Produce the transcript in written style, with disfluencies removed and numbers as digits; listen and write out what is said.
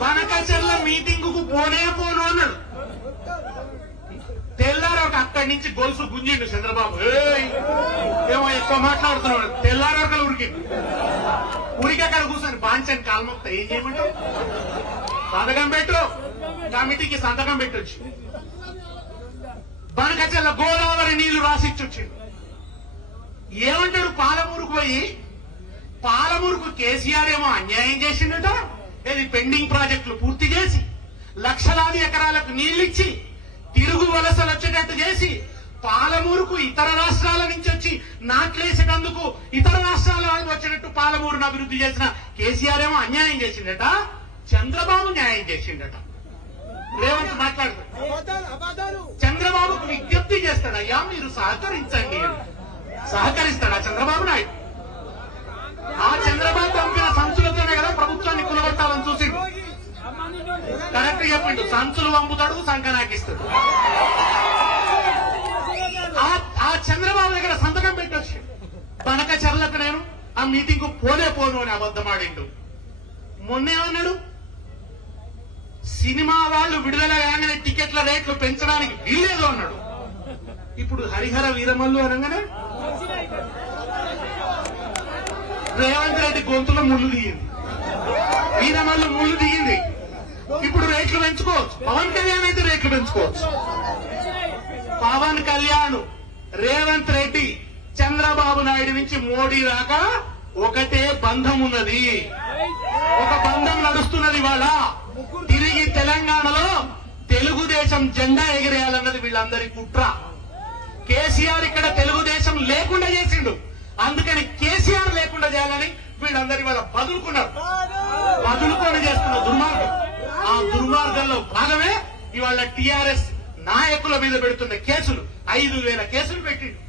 Banakacherla meeting కు పోనే పోను అన్నాడు. తెల్లారొక అక్కడి నుంచి గొలుసు గుంజిండు చంద్రబాబు. ఏమో ఎక్కువ మాట్లాడుతున్నాడు. తెల్లారొకలు ఉరికిండు. ఉరికి అక్కడ కూర్చొని బాంచని కాల్మొక్త ఏం చేయమంటావు? సంతకం పెట్టు, కమిటీకి సంతకం పెట్టొచ్చు. బనకచెర్ల గోదావరి నీళ్లు రాసిచ్చొచ్చిండు. ఏమంటాడు? పాలమూరుకు పోయి పాలమూరుకు కేసీఆర్ ఏమో అన్యాయం చేసిండట. ఇది పెండింగ్ ప్రాజెక్టులు పూర్తి చేసి లక్షలాది ఎకరాలకు నీళ్లిచ్చి తిరుగు వలసలు వచ్చేటట్టు చేసి పాలమూరుకు ఇతర రాష్ట్రాల నుంచి వచ్చి నాట్లేసేటందుకు ఇతర రాష్ట్రాల వాళ్ళు వచ్చేటట్టు పాలమూరును అభివృద్ధి చేసిన కేసీఆర్ ఏమో అన్యాయం చేసిండట. చంద్రబాబు న్యాయం చేసిండట. రేవంత్ మాట్లాడుతాడు. చంద్రబాబుకు విజ్ఞప్తి చేస్తాడయ్యా, మీరు సహకరించండి. సహకరిస్తాడా చంద్రబాబు నాయుడు? ఆ చంద్రబాబు పంపిన సంచులతోనే కదా ప్రభుత్వాన్ని కులగొట్టాలని చూసిండు. కరెక్ట్ చెప్పిండు. సంచులు పంపుతాడు, సంకనాకిస్తాడు. ఆ చంద్రబాబు దగ్గర సంతకం పెట్టొచ్చు. బనకచెర్లకు నేను ఆ మీటింగ్ కు పోనే పోను అని అబద్ధమాడిండు. మొన్నేమన్నాడు? సినిమా వాళ్ళు విడుదల కాగానే టికెట్ల రేట్లు పెంచడానికి వీల్లేదు అన్నాడు. ఇప్పుడు హరిహర వీరమల్లు అనగానే రేవంత్ రెడ్డి గొంతులో ముళ్ళు దిగింది. వీరమల్లు ముళ్ళు దిగింది. ఇప్పుడు రేట్లు పెంచుకోవచ్చు. పవన్ కళ్యాణ్ అయితే రేట్లు పెంచుకోవచ్చు. పవన్ కళ్యాణ్, రేవంత్ రెడ్డి, చంద్రబాబు నాయుడు నుంచి మోడీ దాకా ఒకటే బంధం ఉన్నది. ఒక బంధం నడుస్తున్నది. వాళ్ళ తిరిగి తెలంగాణలో తెలుగుదేశం జెండా ఎగిరేయాలన్నది వీళ్ళందరి కుట్ర. కేసీఆర్ ఇక్కడ తెలుగుదేశం లేకుండా చేసిండు. అందుకని కేసీఆర్ లేకుండా చేయాలని వీళ్ళందరి వాళ్ళ బదులుకున్నారు. బదులుకొని చేస్తున్న దుర్మార్గం. ఆ దుర్మార్గంలో భాగమే ఇవాళ టీఆర్ఎస్ నాయకుల మీద పెడుతున్న కేసులు. 5,000 కేసులు పెట్టిండు.